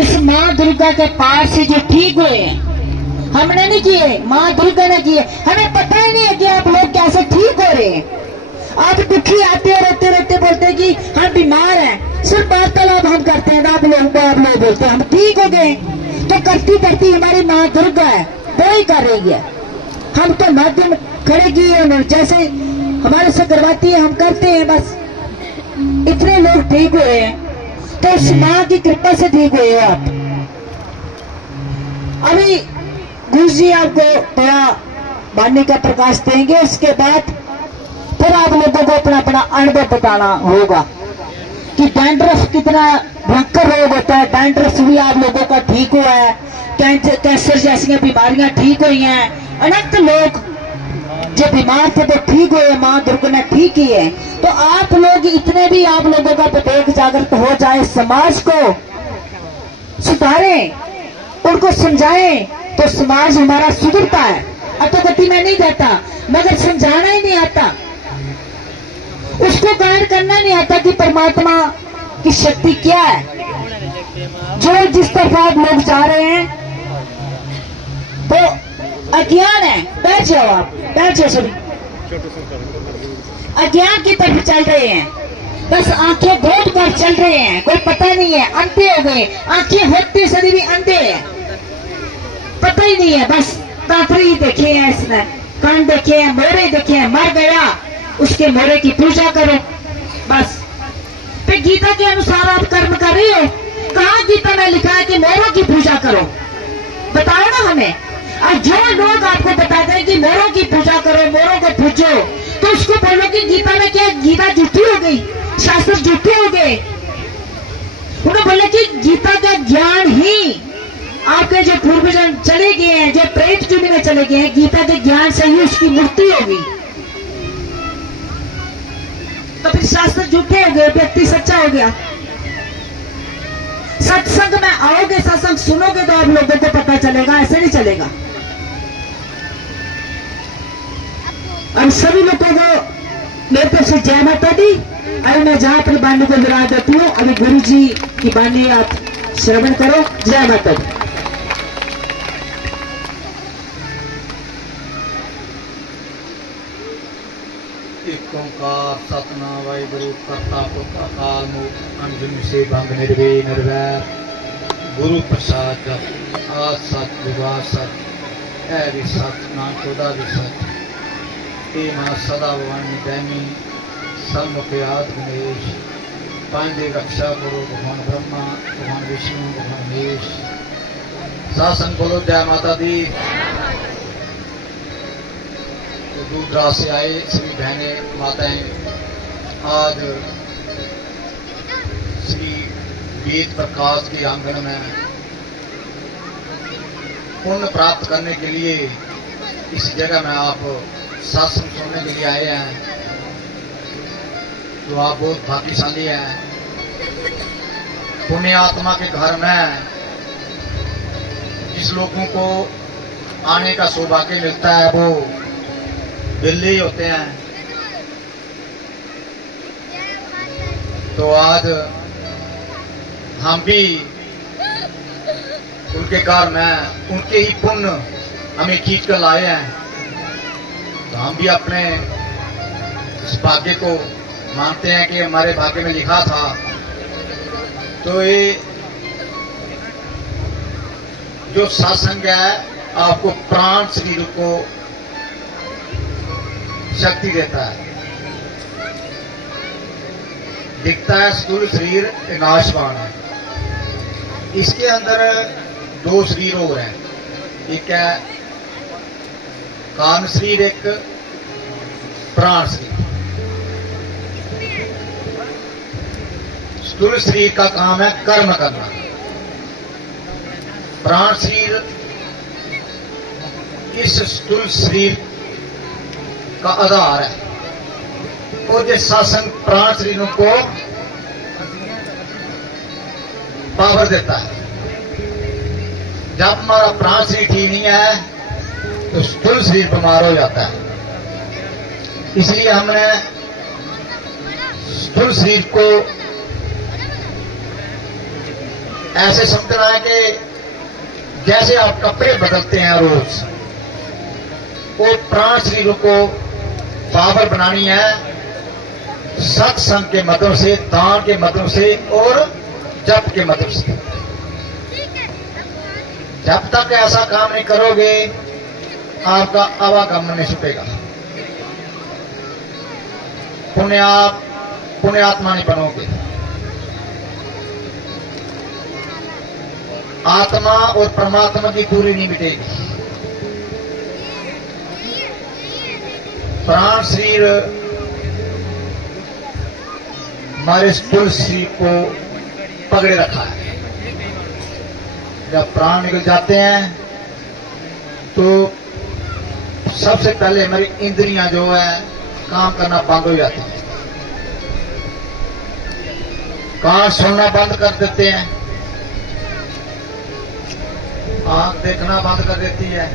इस माँ दुर्गा के पास से जो ठीक हुए हैं, हमने नहीं किए, माँ दुर्गा ने किए। हमें पता ही नहीं है कि आप लोग कैसे ठीक हो रहे हैं। आप दुखी आते हैं, रोते रोते बोलते हैं कि हम बीमार हैं, सिर्फ वार्तालाप हम करते हैं, आप लोग बोलते हैं हम ठीक हो गए। तो करती करती हमारी माँ दुर्गा है, वो ही कर रही है। हम तो माध्यम खड़े किए, जैसे हमारे से करवाती है हम करते हैं, बस इतने लोग ठीक हुए हैं। तो उस माँ की कृपा से ठीक हुए हो आप। अभी गुरु जी आपको थोड़ा वाणी का प्रकाश देंगे, उसके बाद फिर आप लोगों को अपना अपना अनुभव बताना होगा कि डैंड्रफ कितना भयंकर रोग होता है। डैंड्रफ भी आप लोगों का ठीक हुआ है, कैंसर जैसी बीमारियां ठीक हुई हैं, अनंत लोग जो बीमार थे वो ठीक हुए, माँ दुर्गा ने ठीक की है। तो आप लोग इतने भी आप लोगों का विवेक जागृत हो जाए, समाज को सुधारें, उनको समझाएं, तो समाज हमारा सुधरता है, अधोगति में नहीं जाता। मगर समझाना ही नहीं आता, उसको गाइड करना नहीं आता कि परमात्मा की शक्ति क्या है। जो जिस तरफ आप लोग जा रहे हैं तो अज्ञान है। बैठ जाओ, आप बैठ जाओ, सभी अज्ञान की तरफ चल रहे हैं, बस आंखें घोट कर चल रहे हैं, कोई पता नहीं है, अंधे हो गए, आंखें होते सभी भी अंधे हैं, पता ही नहीं है, बस काफरी देखे हैं इसने, कान देखे हैं, मोरे देखे हैं, मर गया उसके मोरे की पूजा करो बस। फिर गीता के अनुसार आप कर्म कर रहे हो? कहाँ गीता में लिखा है कि मोरों की पूजा करो? बताओ ना हमें। और जो लोग आपको बताते हैं कि मोरों की पूजा करो, मोरों को पूजो, तो उसको बोलो कि गीता में क्या, गीता झूठी हो गई, शास्त्र झूठे हो गए। उन्हें बोले कि गीता का ज्ञान ही आपके जो पूर्वजन चले गए हैं, जो प्रेत युग में चले गए हैं, गीता के ज्ञान से ही उसकी मुक्ति होगी। तो फिर शास्त्र झूठे हो गए, व्यक्ति सच्चा हो गया। सत्संग में आओगे, सत्संग सुनोगे तो आप लोगों को पता चलेगा, ऐसे नहीं चलेगा। और सभी लोगों को मेरे तरफ से जय माता दी। अरे मैं जहां अपनी वाणी को विराज देती हूँ, अभी गुरु जी की वाणी आप श्रवण करो। जय माता दी। एक ओंकार सतनाम वाहिगुरु करता पुरता काल मूर्त अंजुम से भंग निर्वे निर्वैर गुरु प्रसाद जप आज सत विवाह सत है भी सत नाम खुदा भी सत ए मां सदा भवानी दैनी सन्मुख याद गणेश पांडे रक्षा करो भगवान ब्रह्मा भगवान विष्णु भगवान महेश। शासन बोलो जय माता दी। दूर दराज से आए सभी बहनें माताएं आज श्री वेद प्रकाश के आंगन में पुण्य प्राप्त करने के लिए इस जगह में आप शासन सुनने के लिए आए हैं, तो आप बहुत भाग्यशाली हैं। पुण्य आत्मा के घर में जिस लोगों को आने का सौभाग्य मिलता है वो बिल्ली होते हैं। तो आज हम भी उनके घर में उनके ही पुण्य हमें खींच कर लाए हैं, तो हम भी अपने इस भाग्य को मानते हैं कि हमारे भाग्य में लिखा था। तो ये जो सत्संग है आपको प्राण शरीर को शक्ति देता है। दिखता है स्थूल शरीर नाशवान है, इसके अंदर दो शरीर और हैं, एक है कान शरीर, एक प्राण शरीर। स्थूल शरीर का काम है कर्म करना, प्राण शरीर इस स्थूल शरीर का आधार है। और जो सत्संग प्राण शरीरों को पावर देता है। जब हमारा प्राण शरीर ठीक नहीं है तो स्थूल शरीर बीमार हो जाता है। इसलिए हमने स्थूल शरीर को ऐसे समझना है कि जैसे आप कपड़े बदलते हैं रोज, वो प्राण शरीरों को पावर बनानी है सत्संग के माध्यम से, दान के माध्यम से और जप के माध्यम से। जब तक ऐसा काम नहीं करोगे आपका आवागमन नहीं छुपेगा, पुण्यात्मा नहीं बनोगे। आत्मा और परमात्मा की दूरी नहीं मिटेगी। प्राण शरीर हमारे स्थूल शरीर को पकड़े रखा है। जब प्राण निकल जाते हैं तो सबसे पहले हमारी इंद्रियां जो है काम करना बंद हो जाती है, कान सुनना बंद कर देते हैं, आंख देखना बंद कर देती है,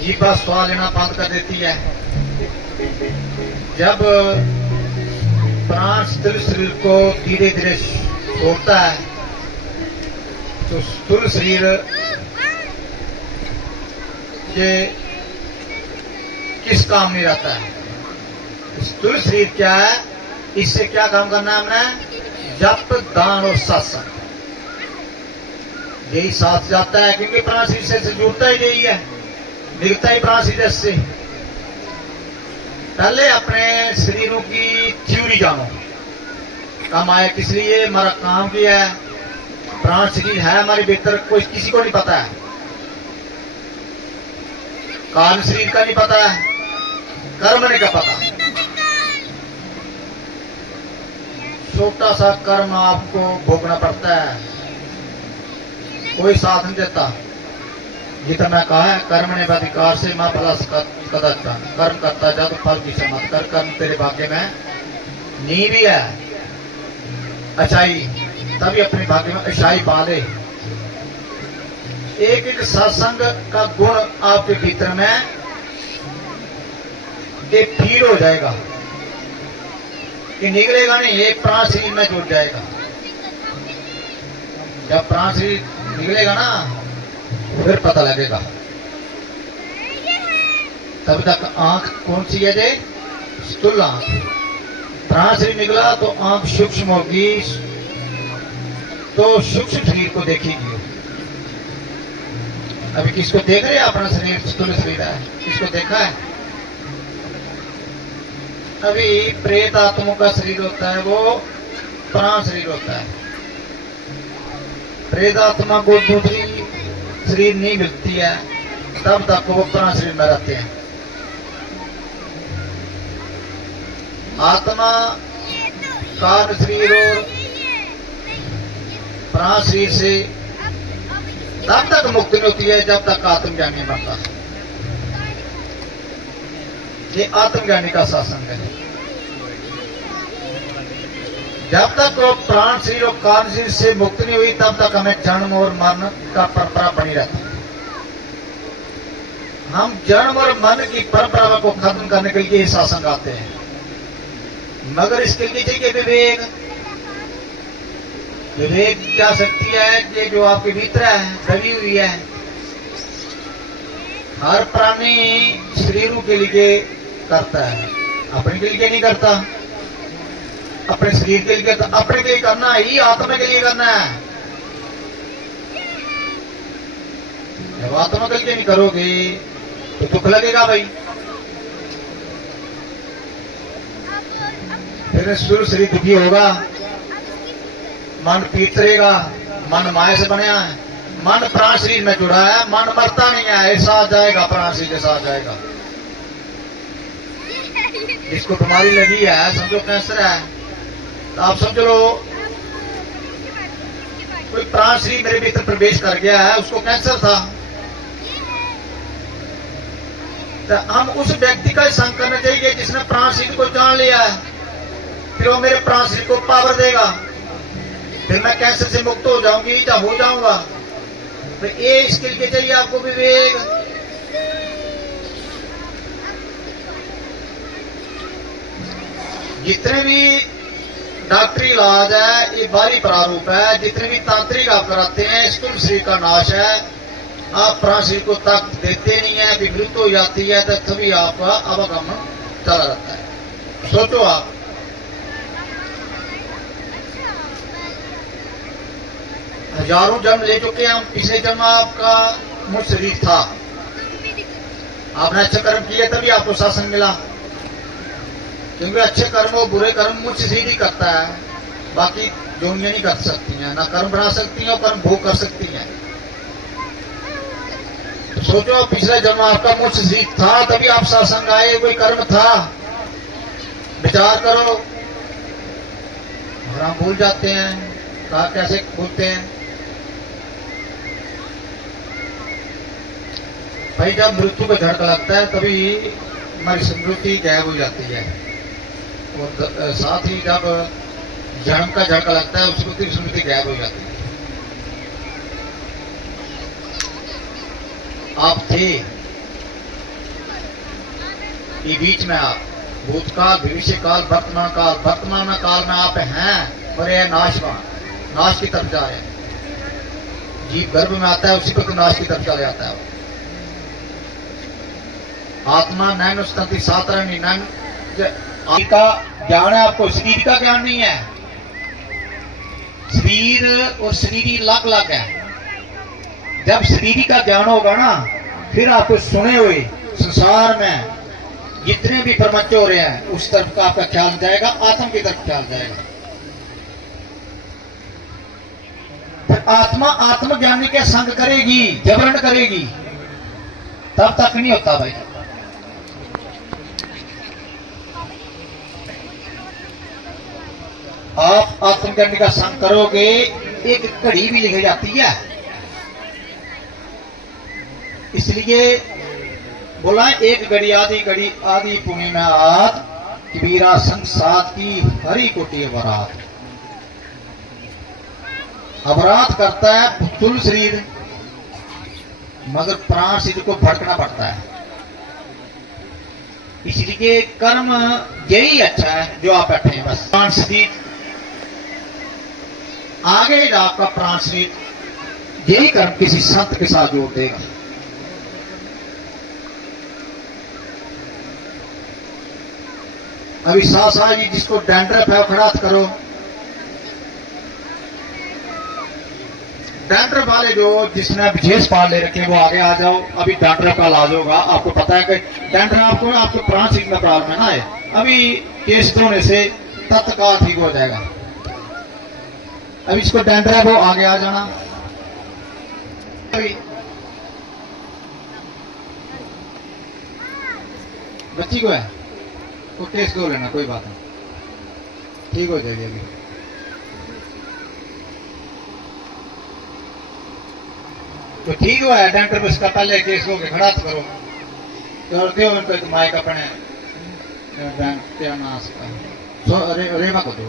जीवा स्वाद लेना बंद कर देती है। जब प्राण स्थूल शरीर को धीरे धीरे छोड़ता है तो स्थूल शरीर ये किस काम नहीं रहता है। स्थूल शरीर क्या है, इससे क्या काम करना है हमने, जप दान और सत्संग, यही साथ जाता है। क्योंकि प्राण शरीर से जुड़ता ही यही है, मिलता ही प्राण शरीर से। पहले अपने शरीरों की थ्योरी जानो, काम आया किस लिए, हमारा काम किया है। प्राण शरीर है हमारे भीतर, कोई किसी को नहीं पता है, कारण शरीर का नहीं पता है, कर्म ने का पता। छोटा सा कर्म आपको भोगना पड़ता है, कोई साथ नहीं देता। गीता में कहा है, कर्म ने अधिकार से मां फला कदता, कर्म करता जा तो फल की मत कर, कर्म तेरे भाग्य में नहीं भी है। अच्छाई तभी अपने भाग्य में अच्छाई पा ले। एक एक सत्संग का गुण आपके भीतर में एक फील हो जाएगा कि निकलेगा नहीं, एक प्राण शरीर में जुड़ जाएगा। जब प्राण शरीर निकलेगा ना फिर पता लगेगा। तब तक आंख कौन सी है, स्थूल आंख। प्राण शरीर निकला तो आंख सूक्ष्म होगी, तो सूक्ष्म शरीर को देखेगी। अभी किसको देख रहे हैं, अपना शरीर स्थूल शरीर है, किसको देखा है। अभी प्रेत आत्मा का शरीर होता है, वो प्राण शरीर होता है। प्रेत आत्मा को दूसरी शरीर नहीं मिलती है, तब तक वो प्राण शरीर में रहते हैं। आत्मा कार्य शरीर और प्राण शरीर से तब तक मुक्ति नहीं होती है जब तक आत्मज्ञान नहीं बनता। ये आत्मज्ञानी का शासन है। जब तक वो प्राण शरीर और कार्य शरीर से मुक्ति नहीं हुई तब तक हमें जन्म और मरण का परंपरा बनी रहती है। हम जन्म और मरण की परंपरा को खत्म करने के लिए शासन गाते हैं, मगर इसके लिए चाहिए विवेक। विवेक क्या शक्ति है कि जो आपके भीतर है, दबी हुई है। हर प्राणी शरीरों के लिए करता है, अपने के लिए नहीं करता। अपने शरीर के लिए, अपने के लिए करना ही आत्मा के लिए करना है। जब आत्मा के लिए नहीं करोगे तो दुख लगेगा भाई। फिर स्थूल शरीर दुखी होगा, मन पीतरेगा। मन माया से बना है, मन प्राण शरीर में जुड़ा है, मन मरता नहीं है, ऐसा आ जाएगा, प्राण शरीर के साथ जाएगा। इसको बीमारी लगी है, समझो कैंसर है, तो आप समझ लो कोई प्राण शरीर मेरे भीतर प्रवेश कर गया है, उसको कैंसर था, तो हम उस व्यक्ति का ही संग करना चाहिए जिसने प्राण शरीर को जान लिया है। फिर वो मेरे प्राण शरीर को पावर देगा, फिर मैं कैंसर से मुक्त हो जाऊंगी या हो जाऊंगा। तो ये इसके लिए चाहिए आपको विवेक। जितने भी डॉक्टरी इलाज है, ये बाहरी प्रारूप है। जितने भी तांत्रिक आप कराते हैं, स्थूल शरीर का नाश है। आप प्राण शरीर को ताकत देते नहीं है, विकृत हो जाती है, तो तभी आपका आवागमन चला रहता है। सोचो आप, हजारों जन्म ले चुके हैं हम। पिछले जन्म आपका मुझ शरीर था, आपने अच्छे कर्म किए तभी आपको शासन मिला। क्योंकि अच्छे कर्म और बुरे कर्म मुझ शरीर ही करता है, बाकी दुनिया नहीं कर सकती हैं, ना कर्म बना सकती हैं और कर्म भोग कर सकती हैं। तो सोचो, पिछला जन्म आपका मुझ शरीर था तभी आप सत्संग आए, कोई कर्म था। विचार करो। और हम भूल जाते हैं, कहा कैसे भूलते हैं भाई? जब मृत्यु का झटका लगता है तभी हमारी स्मृति गायब हो जाती है, और साथ ही जब जन्म का झटका लगता है उसकी स्मृति गायब हो जाती है। आप थे, ये बीच में आप भूतकाल, भविष्य काल, वर्तमान काल, वर्तमान काल में आप हैं, पर यह नाशवान, नाश की तरफ जा रहे हैं। जीव गर्भ में आता है उसी पर नाश की तरफ चला जाता है। आत्मा नैन स्तंति सातरण नैन का ज्ञान है आपको, शरीर का ज्ञान नहीं है। शरीर और शरीरी अलग अलग है। जब शरीरी का ज्ञान होगा ना, फिर आपको सुने हुए संसार में जितने भी प्रपंच हो रहे हैं उस तरफ का आपका ख्याल जाएगा, आत्मा की तरफ ख्याल जाएगा। फिर आत्मा आत्मज्ञानी के संग करेगी, जबरन करेगी, तब तक नहीं होता भाई। आप आत्मज्ञानी का संग करोगे, एक घड़ी भी लिखी जाती है। इसलिए बोला, एक घड़ी आदि पुण्य में आत, कबीरा संसार की हरी कोटि अपराध। अपराध करता है स्थूल शरीर, मगर प्राण शरीर को भटकना पड़ता है। इसलिए कर्म यही अच्छा है जो आप बैठे हैं। बस प्राण शरीर आगे आपका प्राण शरीर यही कर्म किसी संत के साथ जोड़ देगा। अभी सासा जी जिसको डैंड्रफ है खड़ा करो। डैंड्रफ वाले जो जिसने विशेष पाल ले रखे वो आगे आ जाओ। अभी डैंड्रफ का इलाज होगा। आपको पता है कि डैंड्रफ आपको प्राण शरीर में प्रॉब्लम है ना है, अभी केस धोने से तत्काल ठीक हो जाएगा। अभी इसको डैंड्रफ वो आगे आ जाना। अभी बच्ची को है वो केस धो लेना, कोई बात नहीं, ठीक हो जाएगी। अभी तो ठीक हुआ है डॉक्टर, इसका पहले केस हो के खड़ा तो करो, करते हो उनको माइक अपने क्या नाश का रेमा को दो।